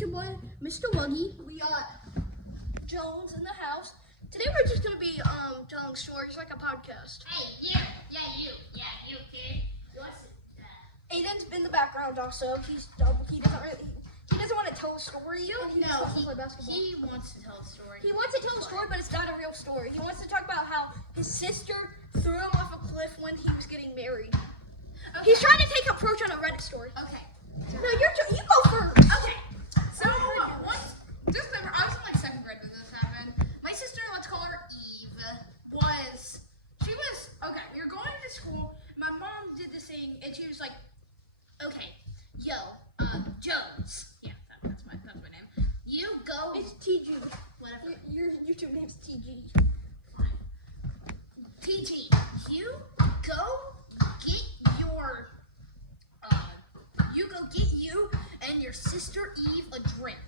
it's your boy, Mr. Wuggy. We got Jones in the house. Today we're just gonna be telling stories like a podcast. Hey, you, kid. Aiden's in the background also. He doesn't want to tell a story. He wants to play basketball. He wants to tell a story. He wants to tell a story, but it's not a real story. He wants to talk about how his sister threw him off a cliff when he was getting married. Okay. He's trying to take approach on a Reddit story. Okay. No, you go first. Okay. So once, just remember, I was in like second grade when this happened. My sister, let's call her Eve, okay. We were going to school. My mom did this thing, and she was like, "Okay, yo, Jones. Yeah, that's my name. You go. It's TG. Whatever. Your YouTube name's TG. TT. You go get you and your sister Eve a drink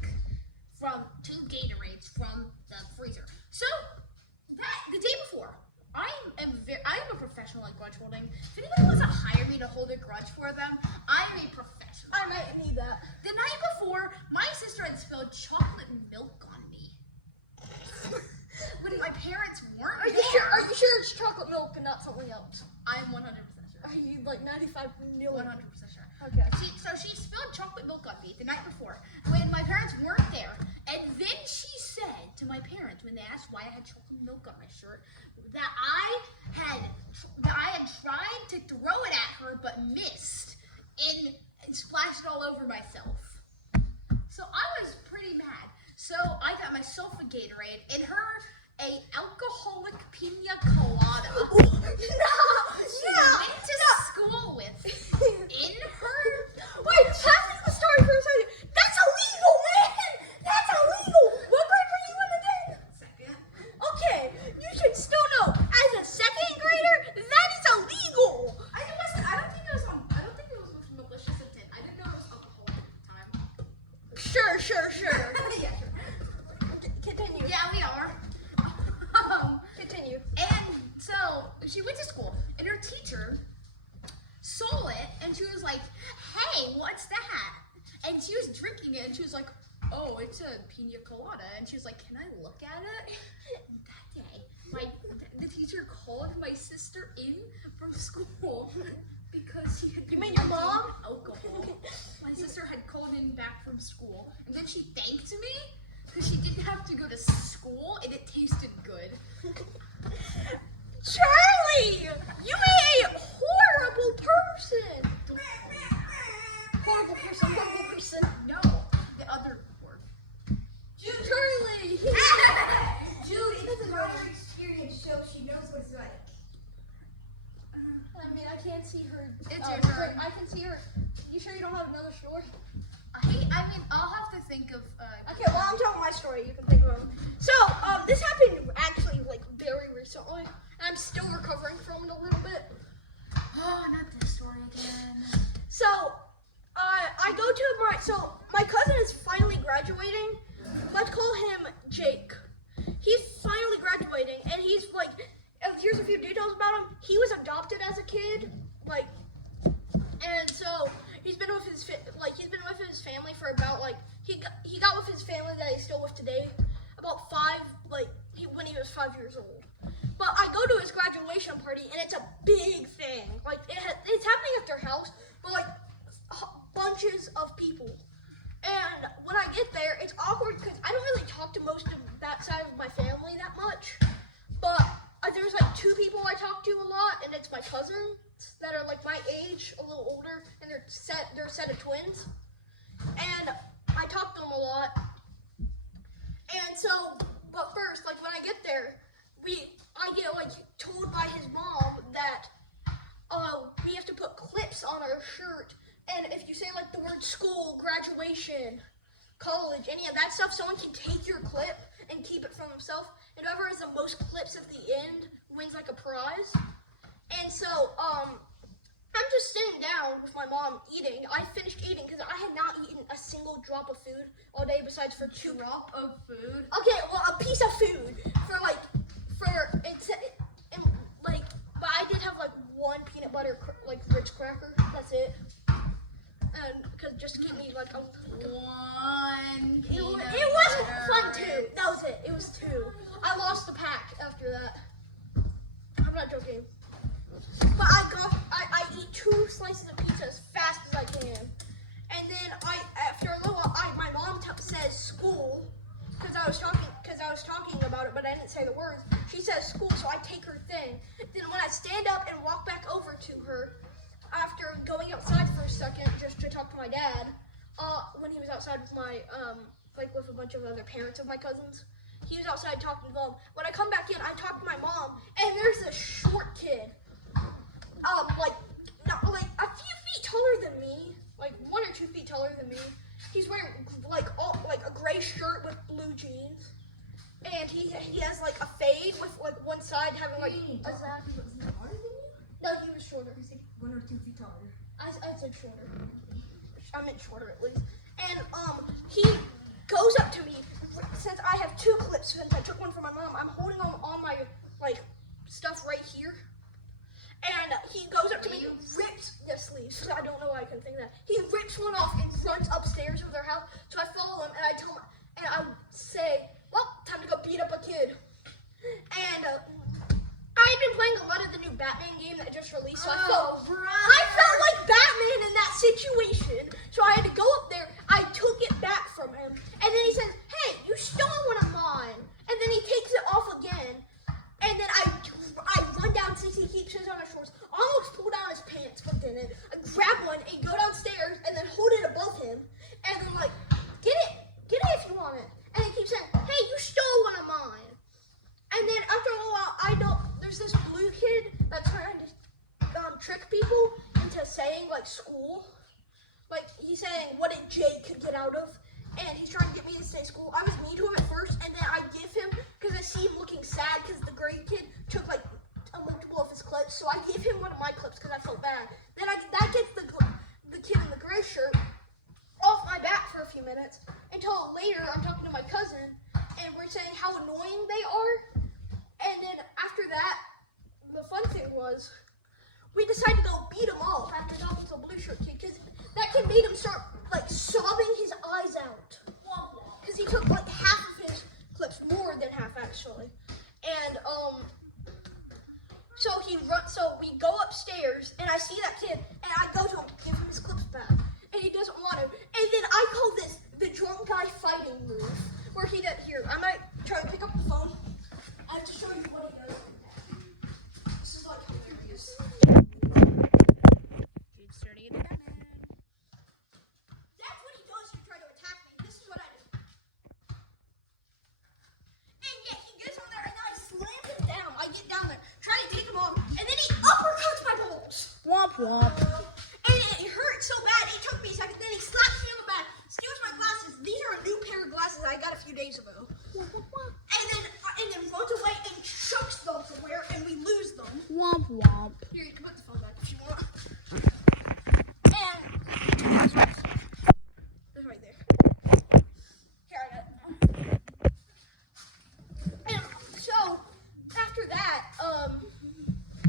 from 2 Gatorades from the freezer. So the day before, I'm a professional at grudge holding. If anybody wants to hire me to hold a grudge for them, I'm a professional. I might need that. The night before, my sister had spilled chocolate milk on me. When my parents weren't Are you sure it's chocolate milk and not something else? I'm 100% sure. Are you like 95 million? 100% sure. Okay. So she spilled chocolate milk on me the night before when my parents weren't there. And then she said to my parents when they asked why I had chocolate milk on my shirt that I had tried to throw it at her but missed and splashed it all over myself. So I was pretty mad. So I got myself a Gatorade and her a alcoholic pina colada. She went to school with in her. Wait, pass me the story for a second. That's illegal, man. That's illegal. What grade were you in again? Second. Okay, you should still know. As a second grader, that is illegal. I don't think it was with malicious intent. I didn't know it was alcoholic at the time. Sure. Yeah, sure. Continue. Yeah, we are. Continue. And so she went to school, and her teacher saw it, and she was like, "Hey, what's that?" And she was drinking it, and she was like, "Oh, it's a pina colada." And she was like, "Can I look at it?" That day, the teacher called my sister in from school because she had. You mean your mom? Alcohol. My sister had called in back from school, and then she thanked me because she didn't have to go to school, and it tasted good. Charlie, you are a horrible person. Horrible person. No, the other word. Charlie. Jude, it's the prior experience show. She knows what it's like. I mean, I can't see her. It's your turn. I can see her. You sure you don't have another story? I'll have to think of. Okay, well, I'm telling my story. You can think of them. So, this happened actually like very recently. And I'm still recovering from it a little bit. Oh, not this story again. So, so my cousin is finally graduating. Let's call him Jake. He's finally graduating, and he's like, here's a few details about him. He was adopted as a kid, and so he's been with his family for about he got with his family that he's still with today about when he was 5 years old. But I go to his graduation party, and it's a big thing. It's happening at their house, but bunches of people. And when I get there, it's awkward because I don't really talk to most of that side of my family that much. But there's 2 people I talk to a lot, and it's my cousins that are my age, a little older, and they're a set of twins. And I talk to them a lot. And so, but first, when I get there, I get told by his mom that we have to put clips on our shirt, and if you say the word school, graduation, college, any of that stuff, someone can take your clip and keep it for themselves, and whoever has the most clips at the end wins a prize. And so I'm just sitting down with my mom eating. I finished eating because I had not eaten a single drop of food all day besides for 2 Drop of food. Okay, well, a piece of food but I did have 1 peanut butter rich cracker. That's it. And just get me like a. One. It wasn't fun too. That was it. It was 2. I lost the pack after that. I'm not joking. But I eat 2 slices of pizza as fast as I can. And then after a little while, my mom says school, because I was talking about it, but I didn't say the words. She says school, so I take her thing. Then when I stand up and walk back over to her, after going outside for a second just to talk to my dad, when he was outside with my with a bunch of other parents of my cousins, he was outside talking to them. When I come back in, I talk to my mom, and there's this short kid, not like a few feet taller than me, like 1 or 2 feet taller than me. He's wearing like a gray shirt with blue jeans, and he has like a fade with like one side having like. No, he was shorter. 1 or 2 feet taller. I said shorter. I meant shorter at least. And he goes up to me. Since I have 2 clips, since I took one from my mom, I'm holding on my stuff right here. And he goes up to me, rips the sleeves. I don't know why I couldn't think of that. He rips one off and runs upstairs to their house. So I follow him and I tell him, and I say, "Well, time to go beat up a kid." And I've been playing a lot of the new Batman game that just released, so I felt like Batman in that situation. So I had to go up there. I took it back from him, and then he says, "Hey, you stole one of mine." And then he takes it off again, and then I run down since he keeps his on his shorts. Almost pull down his pants, but didn't. I grab one and go downstairs, and then hold it above him, and then get it if you want it. And he keeps saying, "Hey, you stole one of mine." And then after a little while, I know there's this blue kid that's trying to trick people into saying school. Like he's saying, "What did Jake get out of?" And he's trying to get me to say school. I was mean to him at first, and then I give him, because I see him looking sad because the gray kid took a multiple of his clips. So I give him one of my clips because I felt bad. Then that gets the kid in the gray shirt off my back for a few minutes until later I'm talking to my cousin and we're saying how annoying they are. And then after that, the fun thing was we decided to go beat him off after talking to the blue shirt kid, because that kid made him start sobbing his eyes out because he took half of his clips, more than half actually. And so we go upstairs and I see that kid and I go to him, give him his clips back, and he doesn't want to. And then I call this the drunk guy fighting move, where he does. Here, I might try to pick up the phone. I have to show you what he does. This is how he is. Dude's starting to get Batman. That's what he does to try to attack me. This is what I do. And yet he gets on there and then I slam him down. I get down there, try to take him off, and then he uppercuts my balls. Womp womp. And it hurt so bad, it took me a second. Then he slaps me on the back, steals my glasses. These are a new pair of glasses I got a few days ago. And then runs away and chucks them somewhere, and we lose them. Womp womp. Here, you can put the phone back if you want. And it's right there. Here, I got it. And so after that,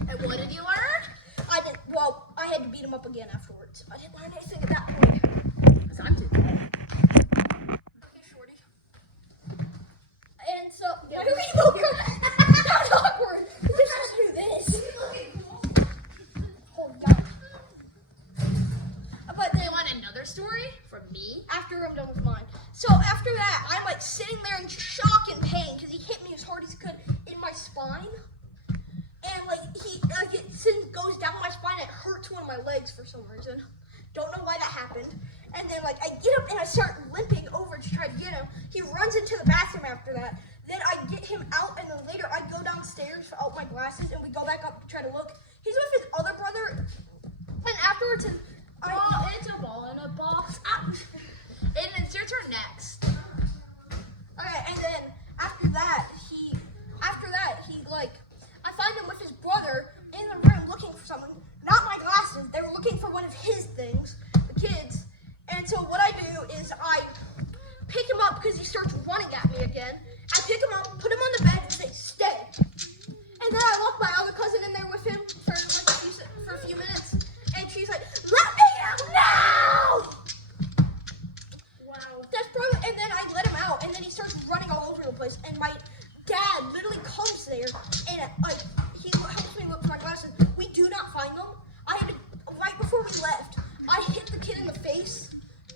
And what did you learn? I had to beat him up again afterwards. I didn't learn anything at that point. Because I'm too bad. Okay, shorty. And so, why do we look not awkward? Let's just do this. Hold down. But You then want another story from me? after I'm done with mine. So after that, I'm sitting there in shock and pain because he hit me as hard as he could in my spine. And it goes down my spine. It hurts one of my legs for some reason. Don't know why that happened. And then I get up and I start limping over to try to get him. He runs into the bathroom after that. Then I get him out, and then later I go downstairs for out my glasses, and we go back up to try to look. He's with his other brother. And afterwards, It's a ball in a box. And it's your turn next. Okay, and then after that, he I find him with his brother in the room looking for something. Not my glasses. They were looking for one of his things, the kids. And so what I do is I pick him up because he starts running at me again. I pick him up, put him on the bed, and say, "Stay." And then I lock my other cousin in there with him for a few minutes. And she's like, "Let me out now!"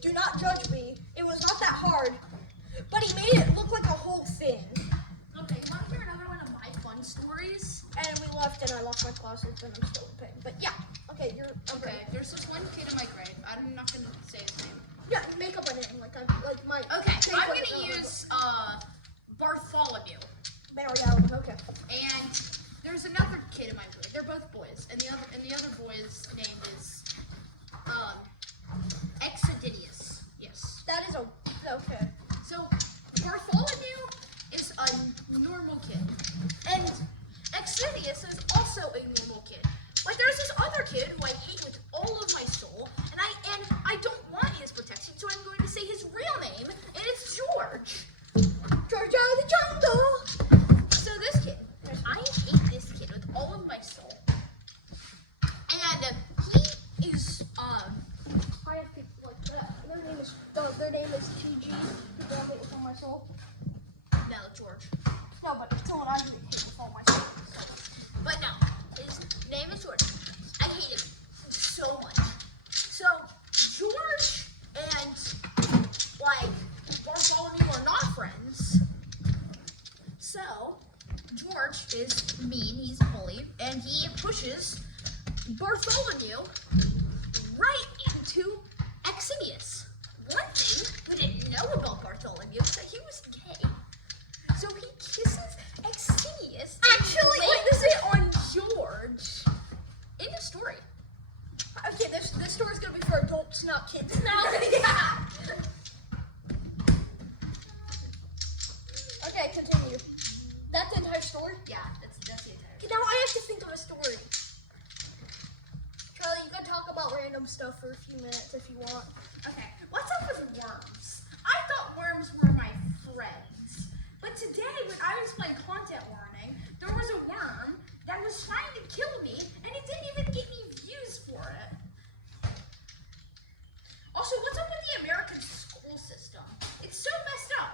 Do not judge me. It was not that hard, but he made it look like a whole thing. Okay, you want to hear another one of my fun stories? And we left, and I lost my classes, and I'm still in pain. But yeah, okay, Okay, there's this one kid in my grade. I'm not gonna say his name. Yeah, make up a name like my. Okay, make I'm up gonna a- use Bartholomew. Mary Allen. Okay. And there's another kid in my grade. They're both boys, and the other boy's name is Exodinius. Yes. That is okay. So Bartholomew is a normal kid, and Exodinius is also a normal kid. But there's this other kid who I hate with all of my soul, and I don't want his protection, so I'm going to say his real name, and it's George. George out of the jungle. So this kid, I hate this kid with all of my soul, and he is I have people like that. Their name is TG. People I hate with all my soul. no George, No, but it's someone I really hate with all my soul. but no, his name is George. I hate him so much. So George and like Bartholomew are not friends. So George is mean. He's a bully, and he pushes Bartholomew right into Exinius. One thing we didn't know about Bartholomew is that he was gay. So he kisses Exinius. Actually, blames it on George. In the story. Okay, this story's gonna be for adults, not kids. Now. Yeah. Okay, continue. That's the entire story. Yeah, that's the entire. Okay, now I have to think of a story. Charlie, you can talk about random stuff for a few minutes if you want. Okay, what's up with worms? I thought worms were my friends. But today, when I was playing content warning, there was a worm that was trying to kill me, and it didn't even get me views for it. Also, what's up with the American school system? It's so messed up.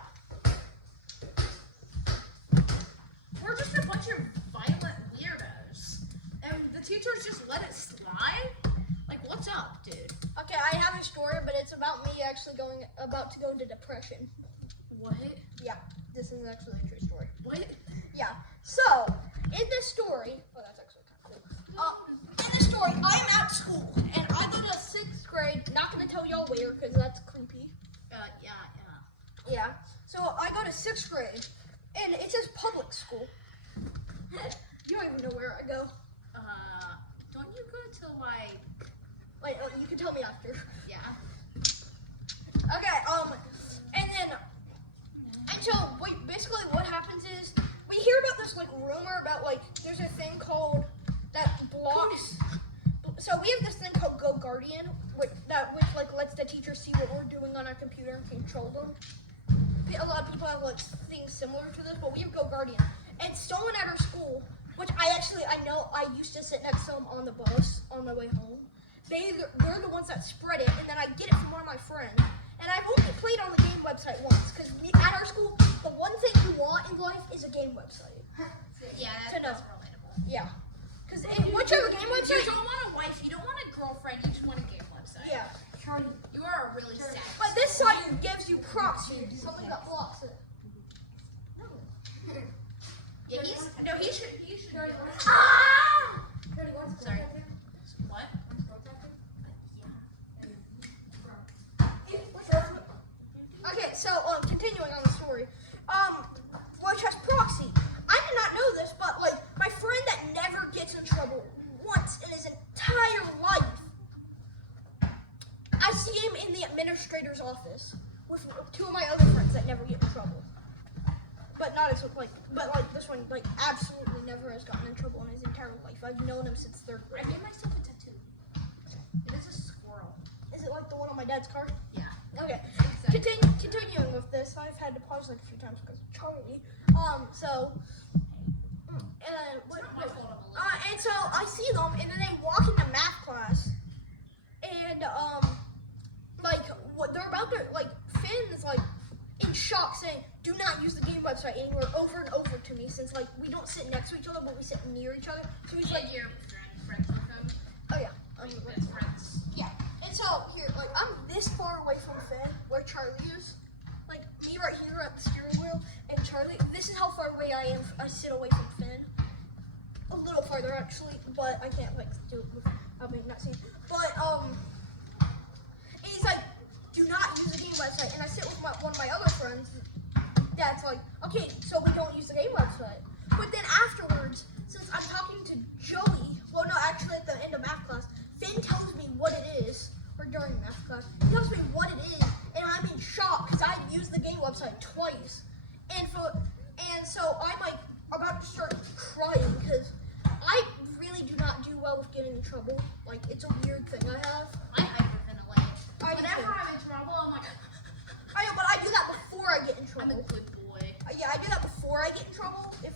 We're just a bunch of violent weirdos. And the teachers just let it slide? Like, what's up, dude? Okay, I have a story, but it's about me actually about to go into depression. What? Yeah, this is actually a true story. What? Yeah. So, in this story, oh, that's actually kind of cool. In this story, I am at school, and I go to 6th grade. Not gonna tell y'all where, because that's creepy. Yeah. Yeah. So I go to 6th grade, and it says public school. You don't even know where I go. Don't you go to like, Wait, you can tell me after. yeah. Okay. And so basically what happens is we hear about this like rumor about like there's a thing called that blocks. So we have this thing called Go Guardian, which like lets the teachers see what we're doing on our computer and control them. A lot of people have like things similar to this, but we have Go Guardian. And someone at our school, which I know I used to sit next to them on the bus on my way home. They're the ones that spread it, and then I get it from one of my friends. And I've only played on the game website once, because at our school, the one thing you want in life is a game website. Yeah, To know. that's relatable. Yeah. Because whichever game You website. don't want a wife, you don't want a girlfriend, you just want a game website. Yeah. Charlie. You are a really sad. But this site gives you proxy, something that blocks it. Yeah, he should. Ah! Charlie, what's the Sorry. contact there? What? What's the contact there? Okay, so continuing on the story, which has proxy. I did not know this, but like my friend that never gets in trouble once in his entire life, I see him in the administrator's office with 2 of my other friends that never get in trouble. But not as but this one like absolutely never has gotten in trouble in his entire life. I've known him since 3rd I grade. made myself a tattoo. It is a squirrel. Is it like the one on my dad's car? Yeah. Okay. Exactly. Continuing with this, I've had to pause like a few times because of Charlie. And so I see them, and then they walk into math class, and what they're about to Finn's like in shock, saying, "Do not use the game website anymore," over and over to me, since like we don't sit next to each other, but we sit near each other. So he's like, you're friends with him. "Oh yeah, Best friends. yeah." And so here, like I'm this far away from Finn. website, and I sit with one of my other friends that's like, okay, so we don't use the game website. But then afterwards, since I'm talking to Joey, well, no, actually at the end of math class, Finn tells me what it is, or during math class, he tells me what it is, and I'm in shock because I've used the game website twice. And so I'm like about to start crying because I really do not do well with getting in trouble. Like, it's a weird thing I have. I hyperventilate. I do Whenever too. I'm in trouble, I'm like, I know, but I do that before I get in I'm trouble. a good boy. Yeah, I do that before I get in trouble, if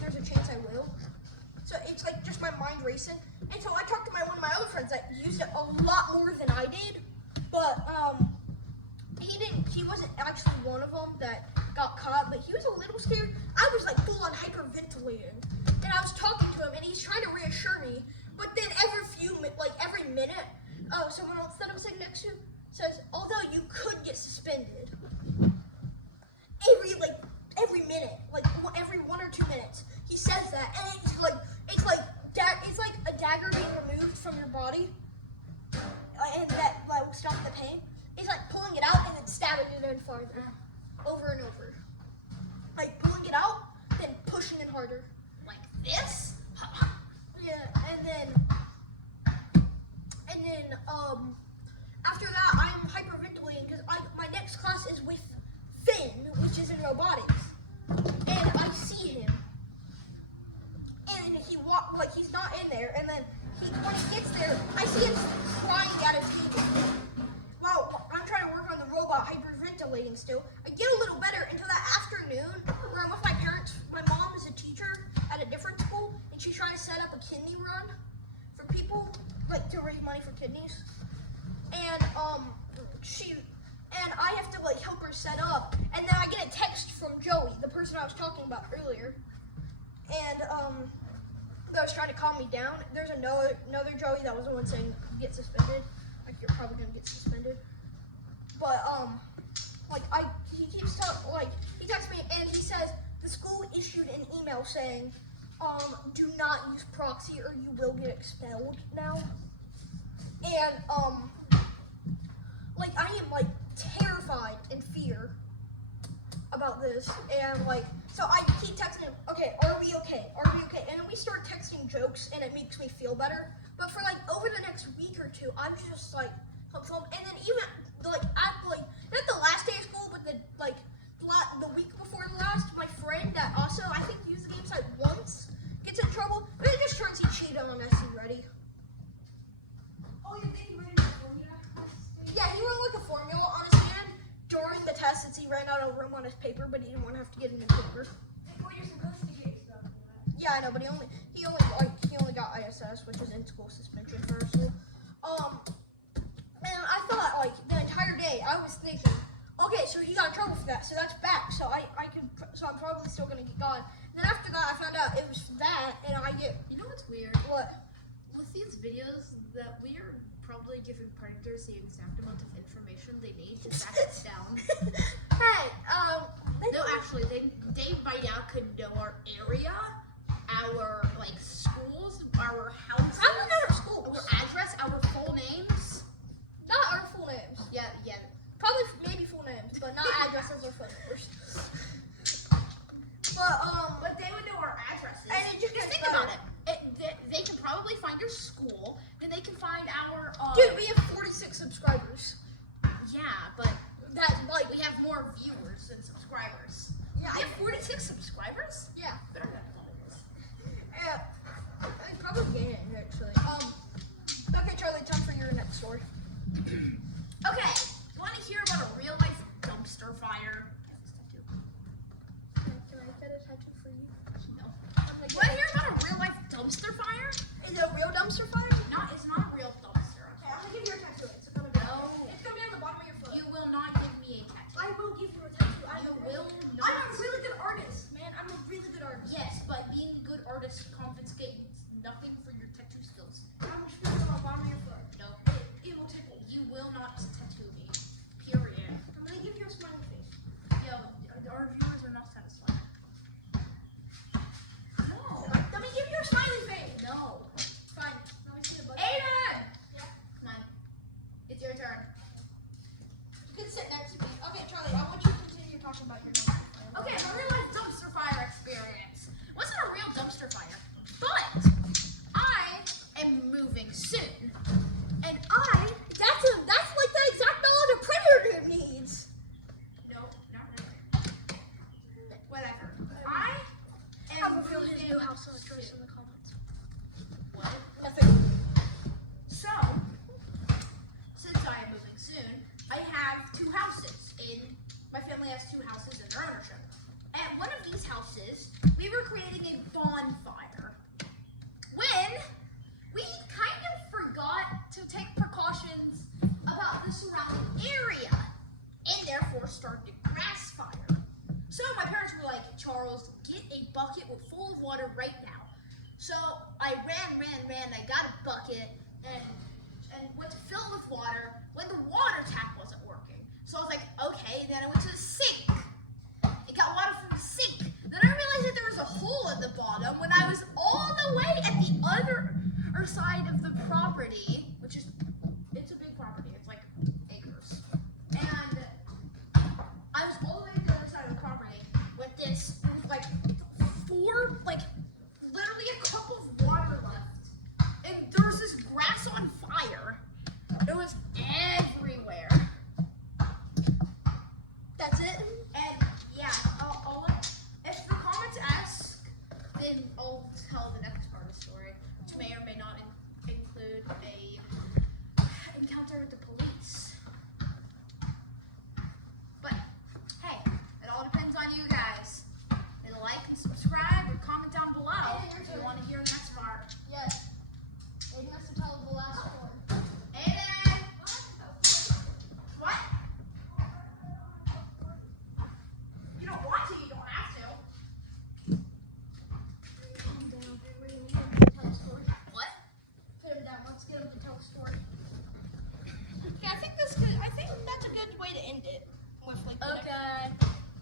there's a chance I will. So it's like just my mind racing. And so I talked to one of my other friends that used it a lot more than I did, but he wasn't actually one of them that got caught, but he was a little scared. I was like full on hyperventilating, and I was talking to him, and he's trying to reassure me, but then every minute, someone else that I'm sitting next to says, although you could get suspended. Every minute, every 1 or 2 minutes, he says that, and it's like a dagger being removed from your body, and that will stop the pain. It's like pulling it out and then stabbing it in farther, over and over. Like pulling it out, then pushing it harder. Like this? Yeah, and then after that, I am hyperventilating because my next class is with Finn, which is in robotics, and I see him, and he's not in there, and then when he gets there, I see him crying at a table. Wow, I'm trying to work on the robot hyperventilating still. I get a little better until that afternoon where I'm with my parents. My mom is a teacher at a different school, and she's trying to set up a kidney run for people, like to raise money for kidneys. And I have to help her set up, and then I get a text from Joey, the person I was talking about earlier, and that was trying to calm me down. There's another Joey that was the one saying get suspended. Like, you're probably gonna get suspended. But he keeps he texts me and he says the school issued an email saying do not use proxy or you will get expelled now. And I am terrified in fear about this, and so I keep texting him, okay, are we okay? Are we okay? And then we start texting jokes and it makes me feel better. But for over the next week or two, I'm just and then even not the last day of school, but the week before last, my friend that also I think used the game site once gets in trouble, but it just turns he cheated on SE Ready. Oh, you're thinking ready for formula? Yeah, he wrote a formula on his hand during the test since he ran out of room on his paper, but he didn't want to have to get a new paper. Like, what you're supposed to get stuff. Yeah, I know, but he only got ISS, which is in school suspension for our school. And I thought the entire day I was thinking, okay, so he got in trouble for that, so that's back. So I'm probably still gonna get gone. And then after that, I found out it was that, and I get You know what's weird? what? With these videos, that we are probably giving predators the exact amount of information they need to track us down. Hey, No, actually, they by now could know our area, our schools, our houses, I don't know our schools. our address, our full names. Not our full names. Yeah. Probably maybe full names, but not addresses or phone numbers. But they would know our addresses. And it just gets think better. about it. They can probably find your school. Then they can find our. Dude, we have 46 subscribers. Yeah, but That we have more viewers than subscribers. Yeah, We have 46 subscribers. yeah. Better than followers. I probably gain it actually. Okay, Charlie, time for your next story. Okay, want to hear about a real life dumpster fire? Can I get a tattoo for you? No. I'm gonna Want to get hear about a real life dumpster fire? Is it a real dumpster fire? It's not a real dumpster. Okay, I'm gonna give you a tattoo. It's gonna be. No. It's gonna be on the bottom of your foot. You will not give me a tattoo. I will give you a tattoo. You will I'm not. a really good artist, man. I'm a really good artist. Yes, but being a good artist confiscates nothing for your tattoo skills. I'm just gonna put it on the bottom of your foot. No. It will tickle. You will not tattoo me. Period. I'm gonna give you a smiley face. Yo, our viewers are not satisfied. No. Let me give you a smiley face. No. Fine. Let me see the button. Aiden! Yeah. Come on. It's your turn. You can sit next to me. my family has 2 houses in their ownership. At one of these houses, we were creating a bonfire when we kind of forgot to take precautions about the surrounding area and therefore started a grass fire. So my parents were like, Charles, get a bucket full of water right now. So I ran, I got a bucket and went to fill it with water when the water tap wasn't working. So I was like, okay, then I went to the sink. I got water from the sink. Then I realized that there was a hole at the bottom when I was all the way at the other side of the property, which is, it's a big property, it's like acres. And I was all the way to the other side of the property with this, like, literally a cup of water left. And there was this grass on fire. It was everywhere. That's it. And yeah, I'll if the comments ask, then I'll tell the next part of the story, which may or may not include a encounter with the police. But hey, it all depends on you guys. And like and subscribe or comment down below if you want to hear the next part. Yes. Aiden has to tell the last one. Aiden! What? You don't want to, you don't have to. Calm down. We're gonna get him to tell a story. What? Put him down. Let's get him to tell a story. Yeah, I think that's a good way to end it. With like the next- Okay.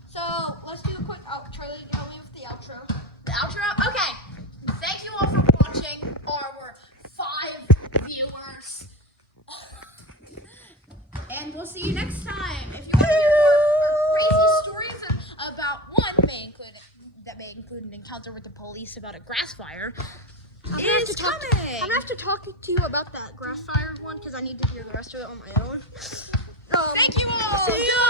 So let's do a quick outro. I'll leave with the outro. The outro? Okay. Thank you all for watching our 5 viewers. And we'll see you next time. If you want to hear more crazy stories about one may include an encounter with the police about a grass fire, is coming. I'm gonna have to talk to you about that grass fire one because I need to hear the rest of it on my own. Thank you all. See ya.